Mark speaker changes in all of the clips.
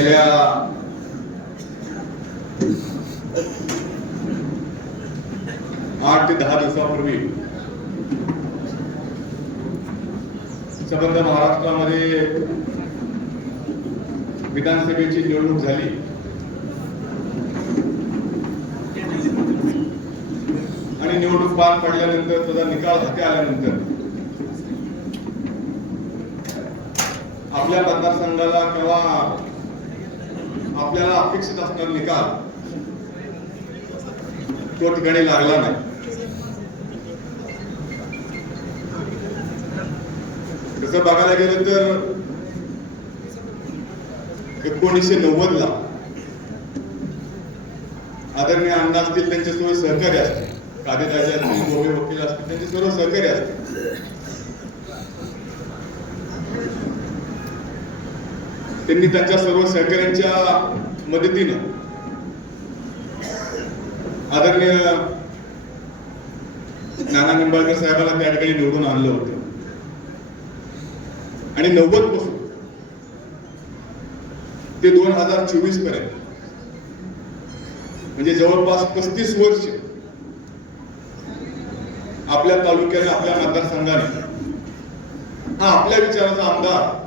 Speaker 1: गेल्या आठ ते दहा दिवसापूर्वी संबंध महाराष्ट्रामध्ये विधानसभेची निवडणूक झाली. आणि निवडणूक पार पडल्यानंतर त्याचा निकाल हाती आल्यानंतर आपल्या मतदारसंघाला किंवा आपल्याला अपेक्षित असणारा निकाल तो ठिकाणी लागला नाही. तसं बघायला गेलं तर एकोणीसशे नव्वद ला आदरणीय अण्णा असतील त्यांच्यासोबत सर्व सहकारी असतील कादेदाचे असतील गोवे वकील असतील त्यांचे सर्व सहकारी असतील त्यांनी त्यांच्या सर्व सहकाऱ्यांच्या मदतीनं आदरणीय नाना निंबाळकर साहेबांना त्या ठिकाणी निवडून आणलं होतं. आणि नव्वदपासून ते दोन हजार चोवीसपर्यंत म्हणजे जवळपास पस्तीस वर्ष आपल्या तालुक्याने आपल्या मतदारसंघाने हा आपल्या विचाराचा आमदार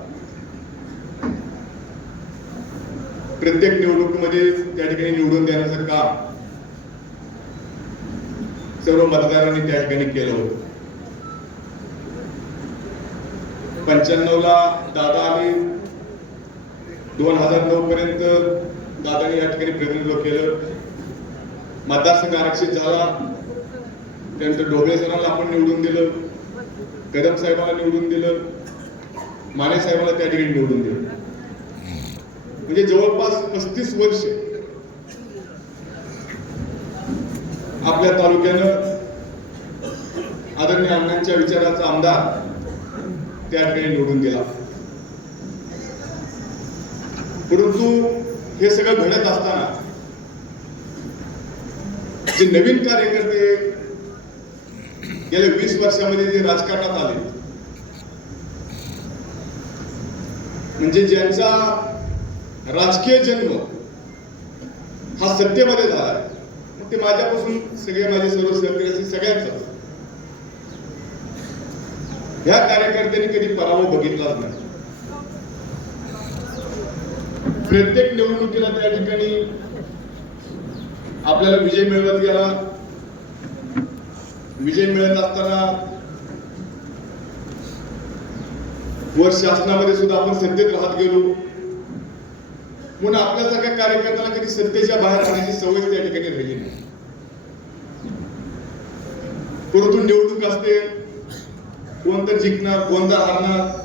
Speaker 1: प्रत्येक निवडणुकीमध्ये त्या ठिकाणी निवडून देण्याचं काम सर्व मतदारांनी त्या ठिकाणी केलं होतं. पंच्याण्णव ला दादा आम्ही दोन हजार नऊ पर्यंत दादाने या ठिकाणी प्रतिनिधित्व केलं. मतदारसंघ आरक्षित झाला. त्यानंतर ढोबळे सरांना आपण निवडून दिलं. कदम साहेबांना निवडून दिलं. माने साहेबांना त्या ठिकाणी निवडून दिलं. म्हणजे जवळपास पस्तीस वर्ष आपल्या तालुक्यानं आदरणीय अण्णांच्या विचाराचा आमदार त्या ठिकाणी निवडून गेला परंतु हे सगळं घडत असताना जे नवीन कार्यकर्ते गेल्या वीस वर्षामध्ये जे राजकारणात आले म्हणजे ज्यांचा राजकीय जन्म हा सत्तेमध्ये झाला आहे. मग ते माझ्यापासून सगळे माझे सर्व सहकारी सगळ्यांचा या कार्यकर्त्यांनी कधी पराभव बघितलाच नाही. प्रत्येक निवडणुकीला त्या ठिकाणी आपल्याला विजय मिळवत गेला. विजय मिळत असताना वर शासनामध्ये सुद्धा आपण सत्तेत राहत गेलो. म्हणून आपल्यासारख्या कार्यकर्त्याला कधी सत्तेच्या बाहेर राहण्याची सवय त्या ठिकाणी राहिली नाही. परंतु निवडणूक असते कोणतं जिंकणार कोणतं हारणार?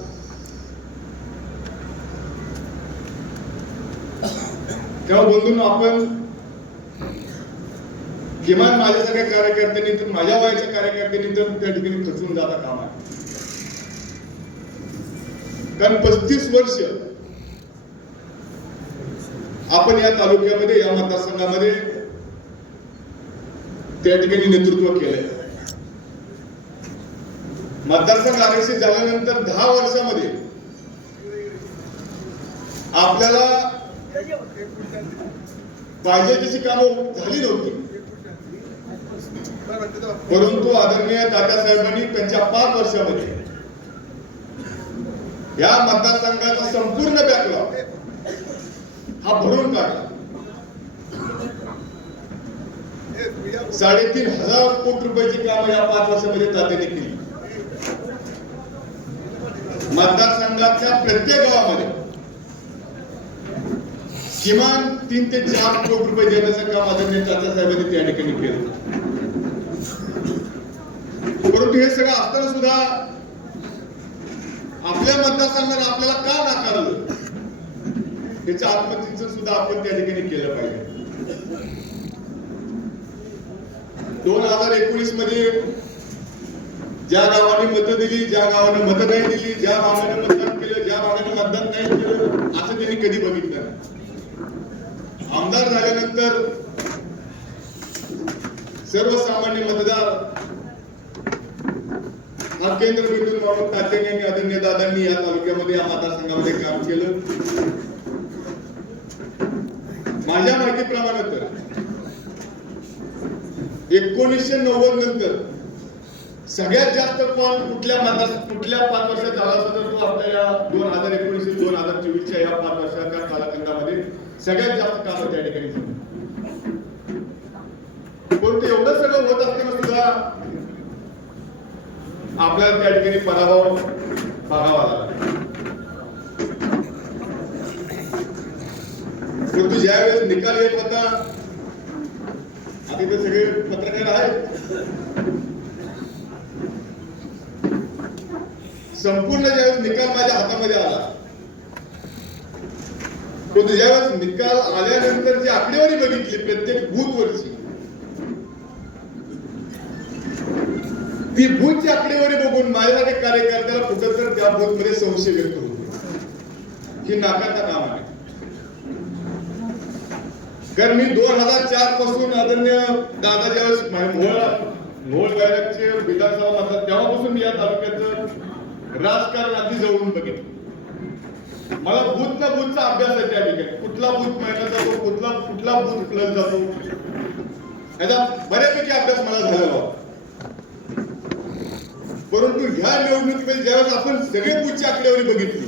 Speaker 1: तेव्हा बंधून आपण किमान माझ्यासारख्या कार्यकर्त्यांनी तर माझ्या वयाच्या कार्यकर्त्यांनी तर त्या ठिकाणी खचून जाता कामा कारण पस्तीस वर्ष आपण या तालुक्यामध्ये या मतदारसंघामध्ये त्या ठिकाणी नेतृत्व केलंय. मतदारसंघ आरक्षित झाल्यानंतर दहा वर्षामध्ये आपल्याला पाहिजे तशी कामं झाली नव्हती. परंतु आदरणीय तात्यासाहेबांनी त्यांच्या पाच वर्षामध्ये या मतदारसंघाचा संपूर्ण बॅकलॉग हा भरून काढला साडेतीन हजार कोटी रुपयाची कामं या पाच वर्षामध्ये तात्याने केली. मतदारसंघातल्या प्रत्येक गावामध्ये किमान तीन ते चार कोटी रुपये देण्याचं काम आदरणीय तात्यासाहेबांनी त्या ठिकाणी केलं. परंतु हे सगळं असताना सुद्धा आपल्या मतदारसंघाने आपल्याला का नाकारलं? त्याचं आत्मचिंतन सुद्धा आपण त्या ठिकाणी केलं पाहिजे. दोन हजार एकोणीसमध्ये ज्या गावाने मतं दिली ज्या गावाने मतं नाही दिली ज्या भागाने मतदान केलं ज्या भागाने मतदान नाही केलं असं त्यांनी कधी बघितलं नाही. आमदार झाल्यानंतर सर्वसामान्य मतदार हा केंद्र बिंदू म्हणून तात्याने आणि आदरणीय दादांनी या तालुक्यामध्ये या मतदारसंघामध्ये काम केलं. माझ्या माहितीप्रमाणे तर एकोणीसशे नव्वद नंतर सगळ्यात जास्त कॉल कुठल्या मतदार कुठल्या पाच वर्षात झाला असता तर तो आपल्या या दोन हजार एकोणीसशे दोन हजार चोवीसच्या या पाच वर्षाच्या कालखंडामध्ये सगळ्यात जास्त काम त्या ठिकाणी. झालं परंतु एवढं सगळं होत असताना सुद्धा आपल्याला त्या ठिकाणी पराभव बघावा लागला. परंतु ज्यावेळेस निकाल येत होता आता ते सगळे पत्रकार आहेत. संपूर्ण ज्यावेळेस निकाल माझ्या हातामध्ये आला परंतु ज्यावेळेस निकाल आल्यानंतर जी आकडेवारी बघितली प्रत्येक बूथवरची ती बूथची आकडेवारी बघून माझ्यासाठी कार्यकर्त्याला कुठं तर त्या भूत मध्ये संशय व्यक्त होतो. की नाकाचा काम आहे. कारण मी दोन हजार चारपासून आदरणीय दादा ज्यावेळेस मोहळ गायकचे विधानसभा मतदार तेव्हापासून मी या तालुक्याचं राजकारण आधी जवळून बघितलं. मला बूथ ना बूथचा अभ्यास आहे त्या ठिकाणी. कुठला बूथ महिना जातो कुठला कुठला बूथ प्लस जातो. याचा बऱ्यापैकी अभ्यास मला झालेला होता. परंतु ह्या निवडणुकीमध्ये ज्यावेळेस आपण सगळे बूथची आकडेवारी बघितली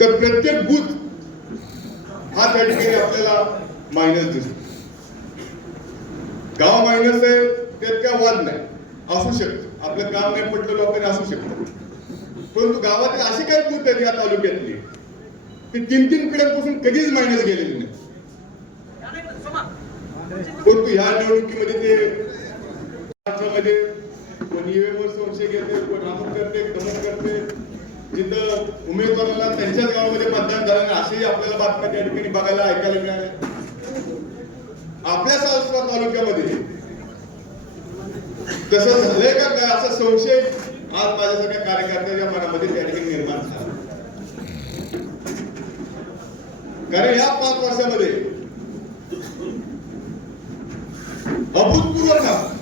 Speaker 1: तर प्रत्येक बूथ हा त्या ठिकाणी आपल्याला मायनस दिसतो. गाव मायनस आहे त्यात काय वाद नाही. असू शकत. आपलं काम नाही पटलं लोकांनी असू शकतो. परंतु गावातील असे काही बूथ आहेत या तालुक्यातले ते तीन तीन पिढ्यांपासून कधीच मायनस गेलेले नाही. परंतु ह्या निवडणुकीमध्ये ते कोणी कोण संशय घेते कोण अमुक करते तमुक करते जिथं उमेदवाराला त्यांच्याच गावामध्ये मतदान झालं नाही असेही आपल्याला बातम्या त्या ठिकाणी बघायला ऐकायला मिळाल्या आपल्या सारस्वत तालुक्यामध्ये तसं झालंय का काय असा संशय आज माझ्यासारख्या कार्यकर्त्याच्या मनामध्ये त्या ठिकाणी निर्माण झाला? कारण या पाच वर्षामध्ये अभूतपूर्व काम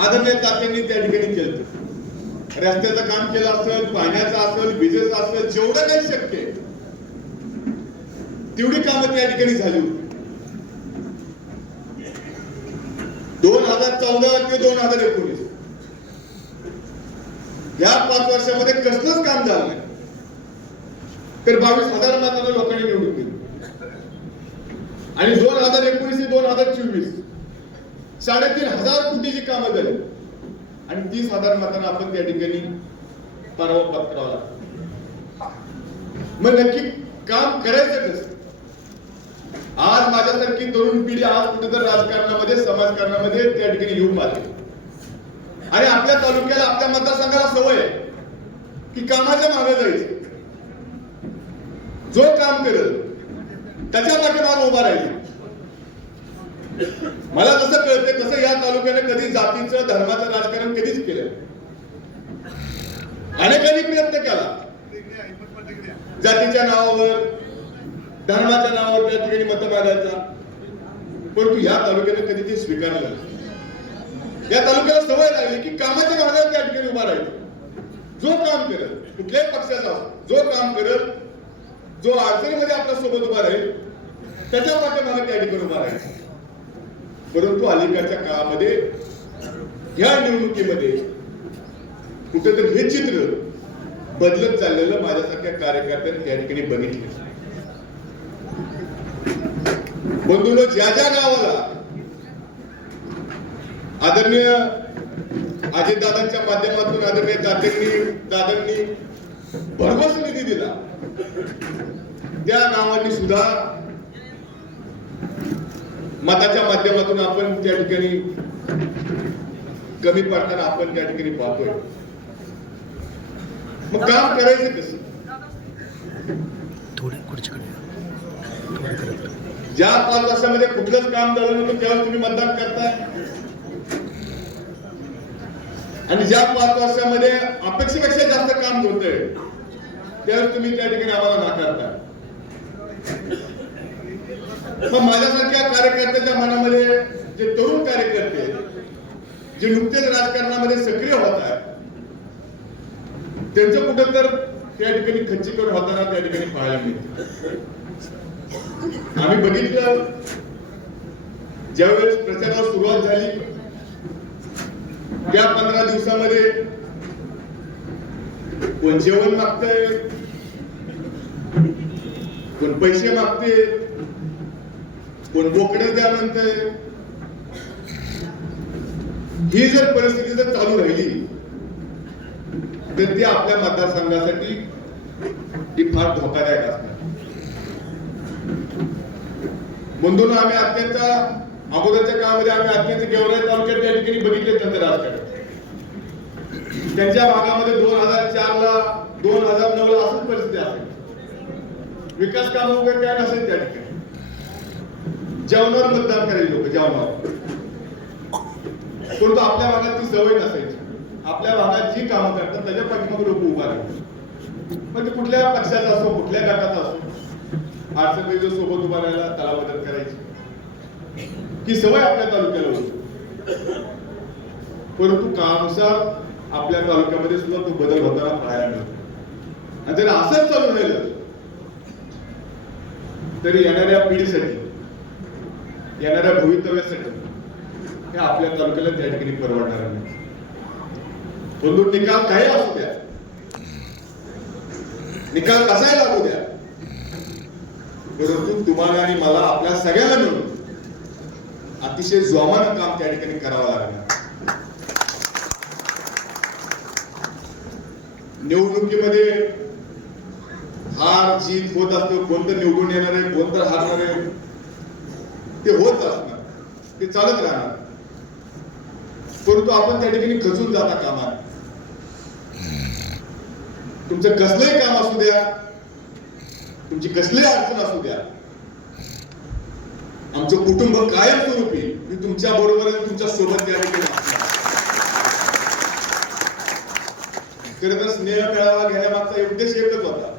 Speaker 1: आदरणीय तात्यांनी त्या ठिकाणी केलं. रस्त्याचं काम केलं असेल पाण्याचं असेल विजेचं असेल जेवढं काही शक्य तेवढी कामं त्या ठिकाणी झाली होती. दोन हजार चौदा ते दोन हजार एकोणीस. या पाच वर्षामध्ये कसलंच काम झालं नाही. तर बावीस हजार मतांना लोकांनी निवडून दिली. आणि दोन हजार एकोणीस ते दोन हजार चोवीस साडेतीन हजार कोटीची कामं झाली. आणि तीस हजार मतांना आपण त्या ठिकाणी पराभव पत्करावा लागतो मग नक्की काम करायचं कसं? आज माझ्यासारखी तरुण पिढी आज कुठेतरी राजकारणामध्ये समाजकारणामध्ये त्या ठिकाणी येऊन पाहते. आणि आपल्या तालुक्याला आपल्या मतदारसंघाला सवय आहे की कामाच्या मागे जायचं. जो काम करेल त्याच्यामागे पाठीमागे उभा राहील मला जसं कळते कसं या तालुक्याने कधी जातीचं धर्माचं राजकारण कधीच केलं अनेकांनी प्रयत्न केला. जातीच्या नावावर धर्माच्या नावावर त्या ठिकाणी मत मागायचा परंतु या तालुक्याने कधी ते स्वीकारलं या तालुक्याला सवय लागली की कामाच्या मागावर त्या ठिकाणी उभा राहायचं. जो काम करत कुठल्याही पक्षाचा जो काम करत जो अडचणीमध्ये आपल्यासोबत उभा राहील त्याच्या पाठीमागे त्या ठिकाणी उभा राहील परंतु अलीकडच्या काळामध्ये या निवडणुकीमध्ये कुठेतरी हे चित्र बदलत चाललेलं माझ्यासारख्या कार्यकर्त्यांनी त्या ठिकाणी बघितले. बंधून ज्या ज्या गावाला आदरणीय अजितदादांच्या माध्यमातून आदरणीय दादांनी दादांनी भरघोस निधी दिला त्या गावांनी सुद्धा मताच्या माध्यमातून आपण त्या ठिकाणी कमी पडताना आपण त्या ठिकाणी पाहतोय. मग काम करायचं कसं? ज्या पाच वर्षामध्ये कुठलंच काम झालं नव्हतं त्यावेळेस तुम्ही मतदान करताय? आणि ज्या पाच वर्षामध्ये अपेक्षेपेक्षा जास्त काम होतंय त्यावेळेस तुम्ही त्या ठिकाणी आम्हाला नाकारताय. मग माझ्यासारख्या कार्यकर्त्याच्या मनामध्ये जे तरुण कार्यकर्ते जे नुकतेच राजकारणामध्ये सक्रिय होत आहेत त्यांचं कुठं तर त्या ठिकाणी खच्चीकर होताना त्या ठिकाणी पाहायला मिळते. आम्ही बघितलं ज्यावेळेस प्रचाराला सुरुवात झाली त्या पंधरा दिवसामध्ये कोण जेवण मागतय कोण पैसे मागते कोण बोकडं द्या म्हणते ही जर परिस्थिती जर चालू राहिली तर ती आपल्या मतदारसंघासाठी ती फार धोकादायक असणार. म्हणून आम्ही अत्यंत अगोदरच्या काळामध्ये आम्ही अत्यंत गेवराई तालुक्यात त्या ठिकाणी बघितले त्यांचं राजकारण. त्यांच्या भागामध्ये दोन हजार चार ला दोन हजार नऊ ला असंच परिस्थिती असेल विकास काम वगैरे काय नसेल त्या ठिकाणी. जेवणावर मतदान करायचे लोक जेवणावर. परंतु आपल्या भागात ती सवय नसायची. आपल्या भागात जी कामं करतात त्याच्या पाठीमागे लोक उभा राहतात. मग ते कुठल्या पक्षाचा असो कुठल्या गटाचा असो अडचण सोबत उभा राहायला त्याला मदत करायची. ही सवय आपल्या तालुक्याला होती. परंतु काळानुसार आपल्या तालुक्यामध्ये सुद्धा तो बदल होताना पाहायला मिळतो. आणि जर असंच चालू राहिलं तरी येणाऱ्या पिढीसाठी येणाऱ्या भवितव्यासाठी हे आपल्या तालुक्याला त्या ठिकाणी परवडणार नाही. परंतु निकाल काही असू द्या. निकाल कसाही लागू द्या. परंतु तुम्हाला आणि मला आपल्या सगळ्यांना मिळून अतिशय जोमानं काम त्या ठिकाणी करावं लागणार. निवडणुकीमध्ये हार जीत होत असतो कोणतं निवडून येणार आहे कोणतं हारणार आहे ते होत असणार. ते चालत राहणार. परंतु आपण त्या ठिकाणी खचून जाता कामात. तुमचं कसलंही काम असू द्या. तुमची कसलीही अडचण असू द्या. आमचं कुटुंब कायमस्वरूपी मी तुमच्या बरोबर आणि तुमच्यासोबत त्या ठिकाणी खर तर स्नेह मेळावा घेण्यामागचा उद्देश एकच होता.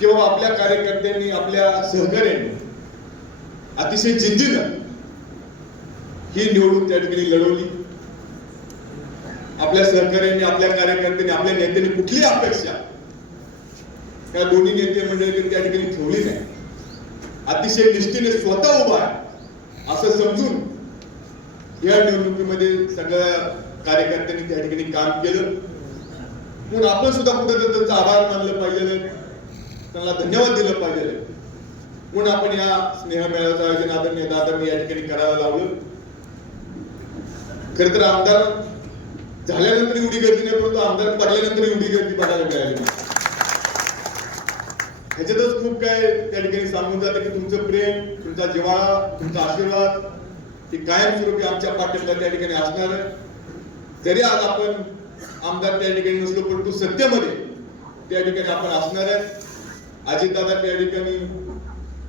Speaker 1: किंवा आपल्या कार्यकर्त्यांनी आपल्या सहकार्यांनी अतिशय जिद्दीनं ही निवडणूक त्या ठिकाणी लढवली. आपल्या सहकार्यांनी आपल्या कार्यकर्त्यांनी आपल्या नेत्यांनी कुठली अपेक्षा त्या दोन्ही नेते मंडळी त्या ठिकाणी ठेवली नाही. अतिशय निष्ठेने स्वतः उभा आहे असं समजून या निवडणुकीमध्ये सगळ्या कार्यकर्त्यांनी त्या ठिकाणी काम केलं. म्हणून आपण सुद्धा कुठेतरी त्यांचा आभार मानलं पाहिजे त्यांना धन्यवाद दिलं पाहिजे. म्हणून आपण या स्नेह मेळाव्याचं आयोजन आदरणीय दादांनी या ठिकाणी करायला लावलं. खर तर आमदार झाल्यानंतर एवढी गर्दी नाही परंतु आमदार पडल्यानंतर एवढी गर्दी बघायला मिळाली ह्याच्यातच खूप काय त्या ठिकाणी सांगून जातं की तुमचं प्रेम तुमचा जिवाळा तुमचा आशीर्वाद हे कायमस्वरूपी आमच्या पाठ्यातला त्या ठिकाणी असणार आहे. जरी आज आपण आमदार त्या ठिकाणी नसलो परंतु सत्तेमध्ये त्या ठिकाणी आपण असणार आहे. अजितदादा त्या ठिकाणी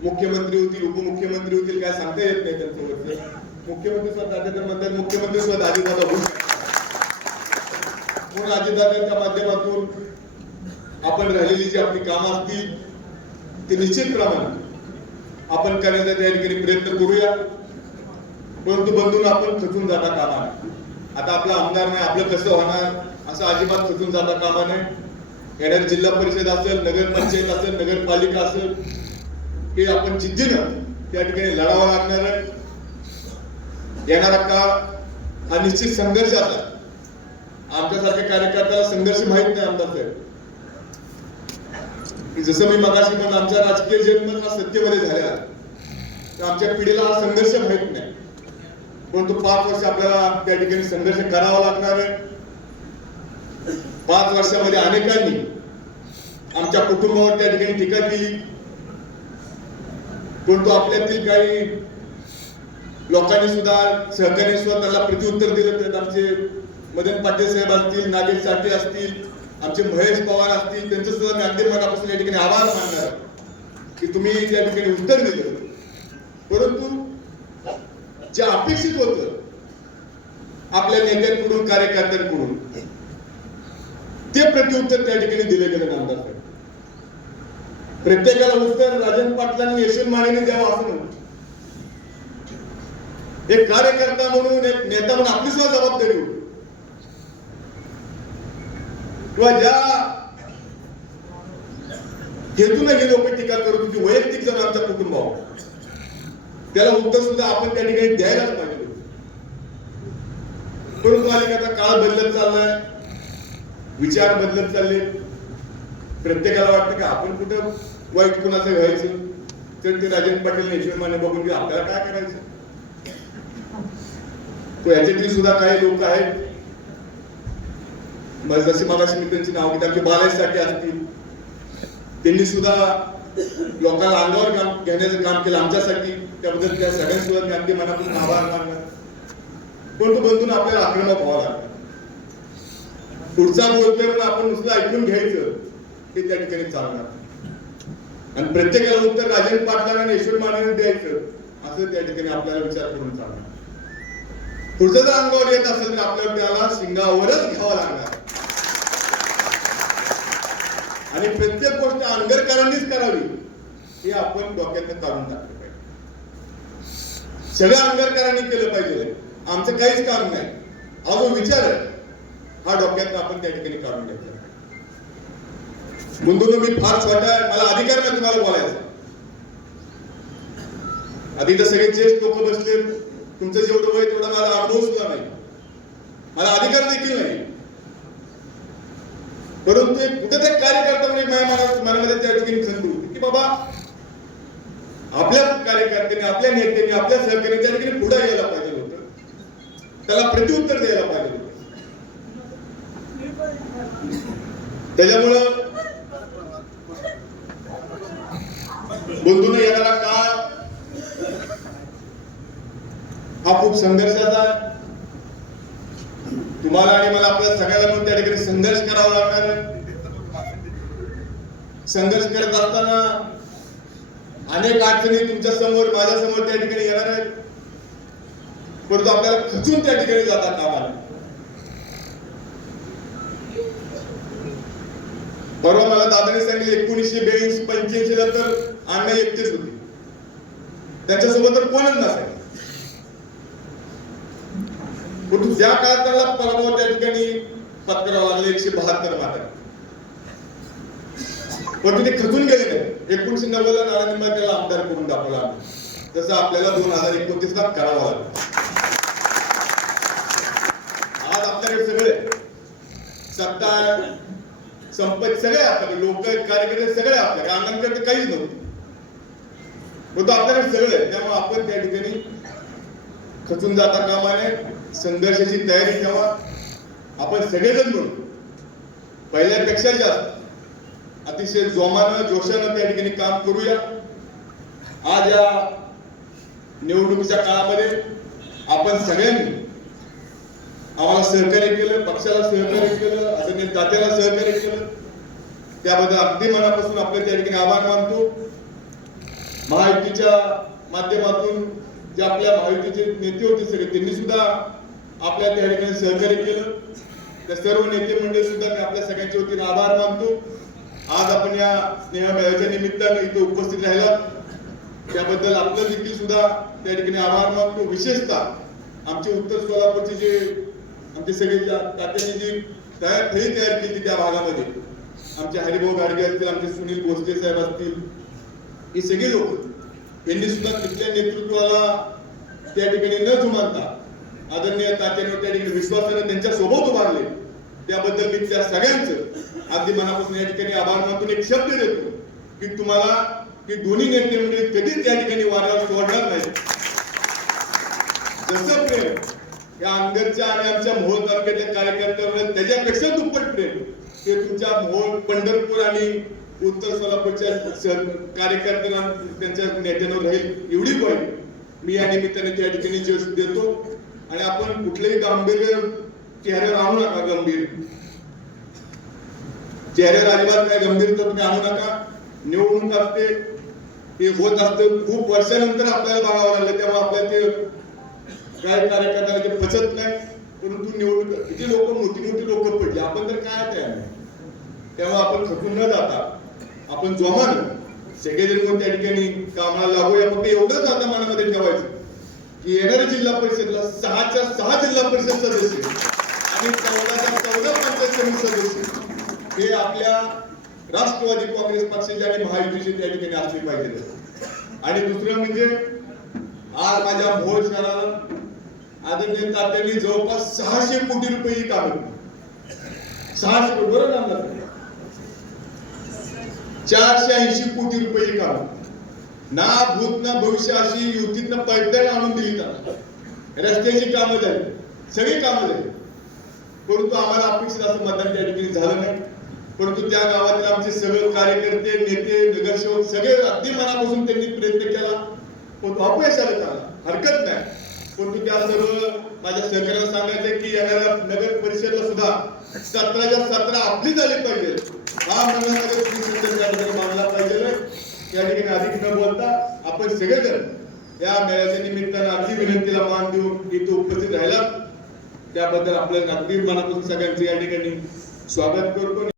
Speaker 1: मुख्यमंत्री होतील उपमुख्यमंत्री होतील काय सांगता येत नाही त्यांच्यावरचं मुख्यमंत्री स्वतः तर म्हणतात मुख्यमंत्री स्वतः अजितदादा होऊ शकतात. म्हणून अजितदादांच्या माध्यमातून आपण राहिलेली जी आपली कामं असतील ते निश्चितप्रमाणे आपण करण्याचा त्या ठिकाणी प्रयत्न करूया. परंतु बंधून आपण खचून जाता कामा नये. आता आपला आमदार नाही आपलं कसं होणार असं अजिबात खचून जाता कामा नये. येणार जिल्हा परिषद असेल नगरपंचायत असेल नगरपालिका असेल हे आपण जिद्दीनं त्या ठिकाणी लढावं लागणार आहे. येणारा काळ हा निश्चित संघर्ष आला आमच्यासारख्या कार्यकर्त्याला संघर्ष माहीत नाही आमदार साहेब. की जसं मी मगाशी म्हणून आमच्या राजकीय जन्म हा सत्तेमध्ये झाला तर आमच्या पिढीला हा संघर्ष माहीत नाही. परंतु पाच वर्ष आपल्याला त्या ठिकाणी संघर्ष करावा लागणार आहे. पाच वर्षामध्ये अनेकांनी आमच्या कुटुंबावर त्या ठिकाणी टीका केली. परंतु आपल्यातील काही लोकांनी सुद्धा सहकार्याने सुद्धा त्याला प्रत्युत्तर दिलं त्यात आमचे मदन पाटील साहेब असतील नागेश साठे असतील आमचे महेश पवार असतील त्यांचं सुद्धा मी अगदी मनापासून या ठिकाणी आभार मानणार. की तुम्ही त्या ठिकाणी उत्तर दिलं. परंतु जे अपेक्षित होत आपल्या नेत्यांकडून कार्यकर्त्यांकडून ते प्रत्युत्तर त्या ठिकाणी दिले गेलं नामदार साहेब. प्रत्येकाला उत्तर राजन पाटलांनी यशवंत मानेने द्यावं असं नव्हतं एक कार्यकर्ता म्हणून एक नेता म्हणून आपली सुद्धा जबाबदारी होती. किंवा ज्या हेतून ही लोक टीका करत होती वैयक्तिक जण आमच्या कुटुंबावर. त्याला उत्तर सुद्धा आपण त्या ठिकाणी द्यायलाच पाहिजे होतं. परंतु अनेकाचा काळ बदलत चाललाय विचार बदलत चालले प्रत्येकाला वाटतं की आपण कुठं वाईट कुणाचं घ्यायचं? तर ते राजेंद्र पाटील यशवंतमाने बघून की आपल्याला काय करायचं? तो याच्यातली सुद्धा काही लोक आहेत. जसे मगाशी मी त्यांची नाव घेते आमचे बालाजीसाठी असतील. त्यांनी सुद्धा लोकांना अंगावर काम घेण्याचं काम केलं आमच्यासाठी. त्याबद्दल त्या सगळ्यांसुद्धा मी अगदी मनातून आभार मानला तो बंधून आपल्याला आक्रमक व्हावा लागला. पुढचा बोलतोय म्हणून आपण नुसतं ऐकून घ्यायचं ते त्या ठिकाणी चालणार. आणि प्रत्येकाला उत्तर राजेंद्र पाटलांना आणि ईश्वर मानेने द्यायचं. असं त्या ठिकाणी आपल्याला विचार करून चालणार पुढचं जर अंगावर येत असेल तर आपल्याला त्याला शिंगावरच घ्यावं लागणार. आणि प्रत्येक गोष्ट अंगरकरांनीच करावी हे आपण डोक्यातनं काढून टाकलं पाहिजे. सगळं अंगरकरांनी केलं पाहिजे. आमचं काहीच काम नाही. हा जो विचार आहे हा डोक्यातनं आपण त्या ठिकाणी काढून घेतला. म्हणून मी फार छोटा आहे मला अधिकार नाही तुम्हाला बोलायचा. आधी तर सगळे ज्येष्ठ लोक बसले तुमचं जेवढं वय तेवढा मला अनुभव सुद्धा नाही. मला अधिकार देखील नाही. परंतु कुठे कुठेतरी कार्यकर्ता म्हणजे माझ्या मनामध्ये त्या ठिकाणी खंत होती की बाबा आपल्या कार्यकर्त्यांनी आपल्या नेत्यांनी आपल्या सहकार्याने त्या ठिकाणी पुढे यायला पाहिजे होतं. त्याला प्रत्युत्तर द्यायला पाहिजे होतं. त्याच्यामुळं बंधून येणारा काळ हा खूप संघर्षाचा आहे. तुम्हाला आणि मला आपल्या सगळ्याला पण त्या ठिकाणी संघर्ष करावा लागणार आहे. संघर्ष करत असताना अनेक अडचणी तुमच्यासमोर माझ्यासमोर त्या ठिकाणी येणार आहेत. परंतु आपल्याला खचून त्या ठिकाणी जातात कामाला परवा मला दादाने सांगितले एकोणीसशे ब्याऐंशी पंच्याऐंशी नंतर अण्णा एकटेच होते. त्यांच्यासोबत तर कोणच नसायचं. परंतु ज्या काळात त्याला पराभव त्या ठिकाणी पत्करावा लागले एकशे बहात्तर मात्र परंतु ते खचून गेले नाही एकोणीशे नव्वदला नारायण त्याला आमदार करून दाखवला जसं आपल्याला दोन हजार एकोणतीस ला करावं लागलं. आज आपल्याकडे सगळे सत्ता संपत संपत्ती सगळे आपल्याकडे लोक कार्यकर्ते सगळे आपल्याकडे. अण्णांकडे काहीच नव्हतं. परंतु आपल्याकडे सगळे आहे. त्यामुळे आपण त्या ठिकाणी खचून जाता कामाने संघर्षाची तयारी तेव्हा आपण सगळेजण मिळून पहिल्यापेक्षा जास्त अतिशय जोमानं जोशानं त्या ठिकाणी काम करूया. आज या निवडणुकीच्या काळामध्ये आपण सगळ्यांनी आम्हाला सहकार्य केलं पक्षाला सहकार्य केलं आदरणीय तात्याला सहकार्य केलं. त्याबद्दल अगदी मनापासून आपले त्या ठिकाणी आभार मानतो. महायुतीच्या माध्यमातून जे आपल्या महायुतीचे नेते होते सगळे त्यांनी सुद्धा आपल्या त्या ठिकाणी सहकार्य केलं. त्या सर्व नेते मंडळी सुद्धा मी आपल्या सगळ्यांच्या वतीने आभार मानतो. आज आपण या स्नेहमेळाच्या निमित्तानं इथे उपस्थित राहिला त्याबद्दल आपलं देखील सुद्धा त्या ठिकाणी आभार मानतो. विशेषतः आमचे उत्तर सोलापूरचे जे आमचे सगळे तात्यांनी जी तयार फळी तयार केली त्या भागामध्ये. आमचे हरिभाऊ गाडगे असतील आमचे सुनील भोसले साहेब असतील हे सगळे लोक. यांनी सुद्धा तिथल्या नेतृत्वाला त्या ठिकाणी न जुमानता आदरणीय तात्याने त्या ठिकाणी विश्वासाने त्यांच्यासोबत उभारले. त्याबद्दल मी त्या सगळ्यांचं अगदी मनापासून या ठिकाणी आभार मानून एक शब्द देतो की तुम्हाला की दोन्ही नेते म्हणजे कधीच त्या ठिकाणी वाऱ्यावर सोडणार नाही जसं प्रेम या अंगरच्या आणि आमच्या मोहोळ तालुक्यातल्या कार्यकर्त्यांवर त्याच्यापेक्षा दुप्पट प्रेम ते तुमच्या मोहोळ पंढरपूर आणि उत्तर सोलापूरच्या कार्यकर्त्यांना त्यांच्या नेत्यांवर राहील एवढी पण मी या निमित्ताने त्या ठिकाणी जस देतो. आणि आपण कुठलेही गांभीर्य चेहऱ्यावर आणू नका गंभीर. चेहऱ्यावर अजिबात काय गंभीर तर तुम्ही आणू नका. निवडणूक असते ते होत असतं. खूप वर्षानंतर आपल्याला बघावं लागलं तेव्हा आपल्या ते काय कार्यकर्त्याला ते पचत नाही. परंतु निवडणूक किती लोक मोठी मोठी लोक पडली. आपण तर काय त्या तेव्हा आपण खचून न जाता आपण जोमान सगळेजण कोण त्या ठिकाणी कामाला लागूया. फक्त एवढंच आता मनामध्ये ठेवायचं की येणाऱ्या जिल्हा परिषदला सहाच्या सहा जिल्हा परिषद सदस्य आणि चौदाच्या चौदा पंचायत समिती सदस्य हे आपल्या राष्ट्रवादी काँग्रेस पक्षाचे आणि महायुतीचे त्या ठिकाणी असले पाहिजे. आणि दुसरं म्हणजे आज माझ्या भोर शहराला आदरणीय तात्यांनी जवळपास सहाशे कोटी रुपये ही कामं सहाशे कोटी बरोबर चारशे ऐंशी कोटी रुपये काढून. ना भूत ना भविष्य अशी युतीतनं पैठण आणून दिली त्यांना रस्त्याची कामं झाली. सगळी कामं झाली. परंतु आम्हाला अपेक्षित असं मतदान त्या ठिकाणी झालं नाही. परंतु त्या गावातील आमचे सगळे कार्यकर्ते नेते नगरसेवक सगळे अगदी मनापासून त्यांनी प्रयत्न केला. पण तो अपयश आलं त्याला हरकत नाही. परंतु त्या सर्व माझ्या सहकार्याला सांगायचं की येणाऱ्या नगर परिषदला सुद्धा सतराच्या सतरा आपली झाली पाहिजे. हा म्हणणं नगर परिषद मानला पाहिजे. या ठिकाणी अधिक न बोलता आपण सगळेजण या मेळ्याच्या निमित्तानं अगदी विनंतीला मान देऊन इथे उपस्थित राहिला त्याबद्दल आपल्या अगदी मनापासून सगळ्यांचं या ठिकाणी स्वागत करतो.